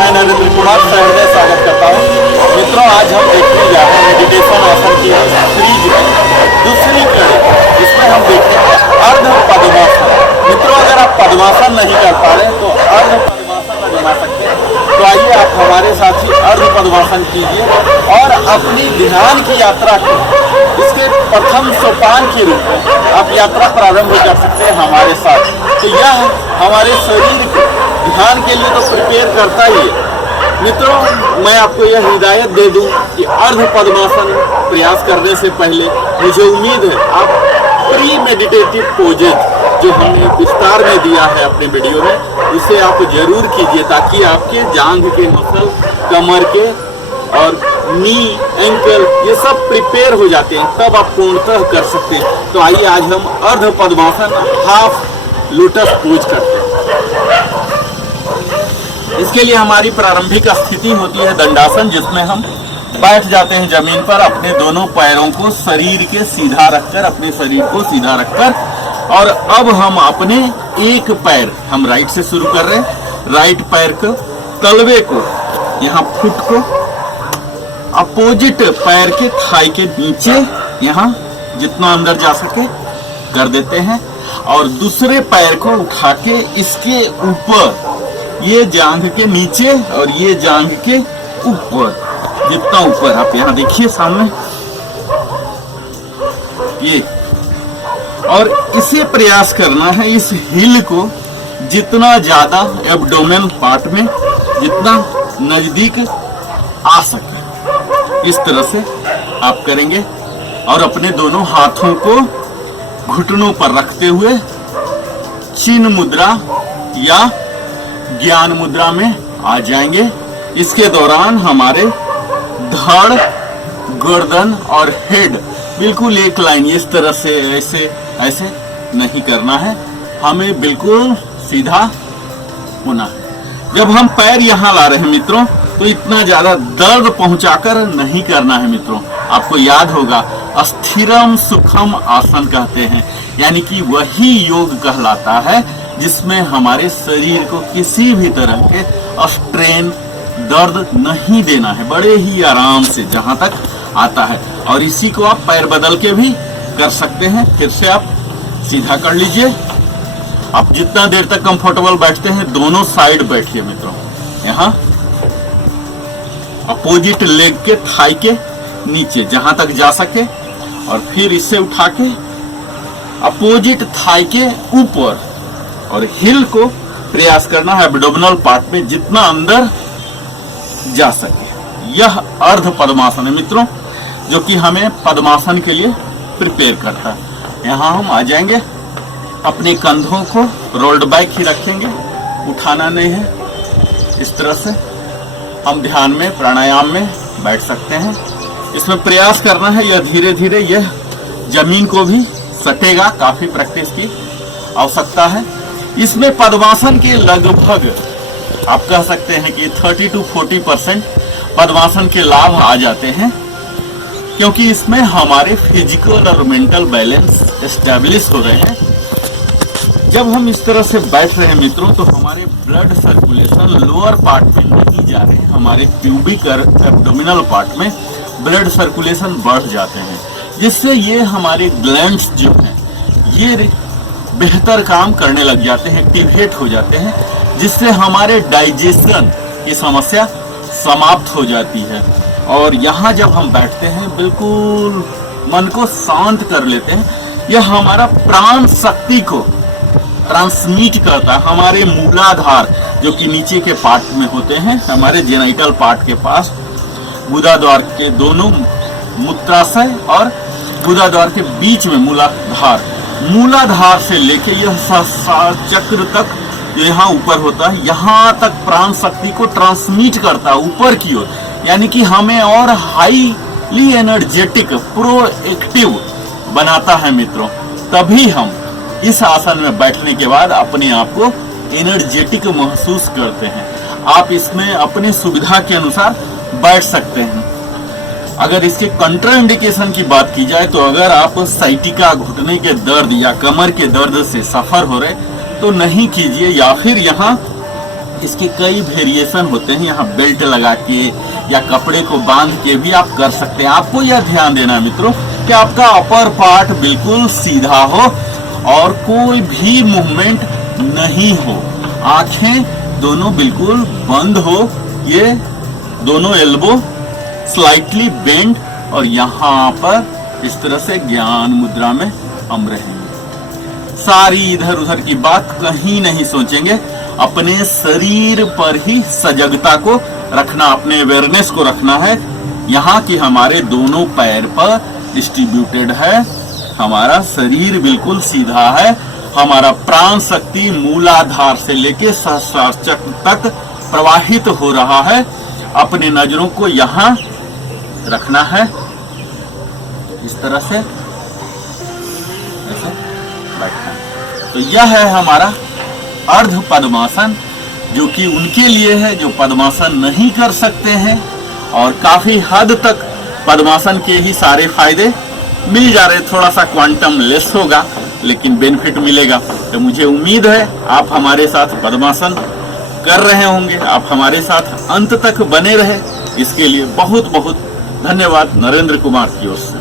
मैं नरेंद्र कुमार सहृदय स्वागत करता हूँ। मित्रों, आज हम देखने जा रहे हैं मेडिटेशन आसन की सीरीज में दूसरी कड़ी, जिसमें हम देखेंगे अर्ध पद्मासन। मित्रों, अगर आप पद्मासन नहीं कर पा रहे तो अर्ध पद्मासन आजमा सकते हैं। तो आइए आप हमारे साथ ही अर्ध पद्मासन कीजिए और अपनी ध्यान की यात्रा को इसके प्रथम सोपान के रूप में आप यात्रा प्रारंभ कर सकते हैं हमारे साथ। तो यह हमारे शरीर को ध्यान के लिए तो प्रिपेयर करता ही है। मित्रों, मैं आपको यह हिदायत दे दूं कि अर्ध पद्मासन प्रयास करने से पहले मुझे उम्मीद है आप प्री मेडिटेटिव पोजेज जो हमने विस्तार में दिया है अपने वीडियो में, उसे आप जरूर कीजिए, ताकि आपके जांघ के मसल, कमर के और नी, एंकल ये सब प्रिपेयर हो जाते हैं, तब आप पूर्णतः कर सकते हैं। तो आइए आज हम अर्ध पद्मासन हाफ लोटस पोज करते हैं। इसके लिए हमारी प्रारंभिक स्थिति होती है दंडासन, जिसमें हम बैठ जाते हैं जमीन पर, अपने दोनों पैरों को शरीर के सीधा रखकर, अपने शरीर को सीधा रखकर। और अब हम अपने एक पैर, हम राइट से शुरू कर रहे हैं, राइट पैर को, तलवे को, यहाँ फुट को अपोजिट पैर के थाई के नीचे, यहाँ जितना अंदर जा सके कर देते हैं। और दूसरे पैर को उठा के इसके ऊपर, ये जांघ के नीचे और ये जांघ के ऊपर, जितना ऊपर आप यहाँ देखिए सामने ये। और इसे प्रयास करना है, इस हिल को जितना ज्यादा एब्डोमेन पार्ट में जितना नजदीक आ सके, इस तरह से आप करेंगे। और अपने दोनों हाथों को घुटनों पर रखते हुए चिन्ह मुद्रा या ज्ञान मुद्रा में आ जाएंगे। इसके दौरान हमारे धड़, गर्दन और हेड बिल्कुल एक लाइन, इस तरह से ऐसे ऐसे नहीं करना है, हमें बिल्कुल सीधा होना है। जब हम पैर यहाँ ला रहे हैं मित्रों, तो इतना ज्यादा दर्द पहुंचाकर नहीं करना है मित्रों। आपको याद होगा स्थिरम सुखम आसन कहते हैं, यानी कि वही योग कहलाता है जिसमें हमारे शरीर को किसी भी तरह के स्ट्रेन, दर्द नहीं देना है, बड़े ही आराम से जहां तक आता है। और इसी को आप पैर बदल के भी कर सकते हैं। फिर से आप सीधा कर लीजिए। आप जितना देर तक कंफर्टेबल बैठते हैं, दोनों साइड बैठिए मित्रों, यहाँ अपोजिट लेग के थाई के नीचे जहां तक जा सके। और फिर इससे उठा के अपोजिट थाई के ऊपर, और हिल को प्रयास करना है एब्डोमिनल पार्ट में जितना अंदर जा सके। यह अर्ध पद्मासन है मित्रों, जो कि हमें पद्मासन के लिए प्रिपेयर करता है। यहाँ हम आ जाएंगे, अपने कंधों को रोल्ड बैक ही रखेंगे, उठाना नहीं है। इस तरह से हम ध्यान में, प्राणायाम में बैठ सकते हैं। इसमें प्रयास करना है यह धीरे धीरे यह जमीन को भी सटेगा, काफी प्रैक्टिस की आवश्यकता है। इसमें पद्मासन के लगभग आप कह सकते हैं कि 30 to 40% पद्मासन के लाभ आ जाते हैं, क्योंकि इसमें हमारे फिजिकल और मेंटल बैलेंस एस्टेब्लिश हो रहे हैं। जब हम इस तरह से बैठ रहे हैं मित्रों, तो हमारे ब्लड सर्कुलेशन लोअर पार्ट में नहीं जा रहे हैं, हमारे प्यूबिक और एब्डोमिनल पार्ट में ब्लड सर्कुलेशन बढ़ जाते हैं, जिससे ये हमारे ग्लैंड्स जो हैं ये बेहतर काम करने लग जाते हैं, एक्टिवेट हो जाते हैं, जिससे हमारे डाइजेशन की समस्या समाप्त हो जाती है। और यहाँ जब हम बैठते हैं, बिल्कुल मन को शांत कर लेते हैं। यह हमारा प्राण शक्ति को ट्रांसमिट करता है। हमारे मूलाधार जो कि नीचे के पार्ट में होते हैं, हमारे जेनिटल पार्ट के पास, गुदाद्वार के दोनों मूत्राशय और गुदाद्वार के बीच में मूलाधार से लेके यह सहस्रार चक्र तक जो यहाँ ऊपर होता है, यहाँ तक प्राण शक्ति को ट्रांसमिट करता है ऊपर की ओर, यानी कि हमें और हाईली एनर्जेटिक, प्रोएक्टिव बनाता है मित्रों। तभी हम इस आसन में बैठने के बाद अपने आप को एनर्जेटिक महसूस करते हैं। आप इसमें अपनी सुविधा के अनुसार बैठ सकते हैं। अगर इसके कंट्राइंडिकेशन की बात की जाए, तो अगर आप साइटिका, घुटने के दर्द या कमर के दर्द से सफर हो रहे, तो नहीं कीजिए। या फिर यहाँ इसके कई वेरिएशन होते हैं। यहाँ बेल्ट लगा के या कपड़े को बांध के भी आप कर सकते हैं। आपको यह ध्यान देना है मित्रों कि आपका अपर पार्ट बिल्कुल सीधा हो और कोई भी मूवमेंट नहीं हो। आंखें दोनों बिल्कुल बंद हो, ये दोनों एल्बो स्लाइटली बेंड, और यहाँ पर इस तरह से ज्ञान मुद्रा में हम रहेंगे। सारी इधर उधर की बात कहीं नहीं सोचेंगे, अपने शरीर पर ही सजगता को रखना, अपने अवेयरनेस को रखना है। यहाँ की हमारे दोनों पैर पर डिस्ट्रीब्यूटेड है, हमारा शरीर बिल्कुल सीधा है, हमारा प्राण शक्ति मूलाधार से लेके सहस्रार चक्र तक प्रवाहित हो रहा है। अपने नजरों को यहाँ रखना है, इस तरह से ऐसे बैठना। तो यह है हमारा अर्ध पद्मासन, जो कि उनके लिए है जो पद्मासन नहीं कर सकते हैं, और काफी हद तक पद्मासन के ही सारे फायदे मिल जा रहे। थोड़ा सा क्वांटम लेस होगा लेकिन बेनिफिट मिलेगा। तो मुझे उम्मीद है आप हमारे साथ पद्मासन कर रहे होंगे, आप हमारे साथ अंत तक बने रहे। इसके लिए बहुत बहुत धन्यवाद नरेंद्र कुमार की ओर से।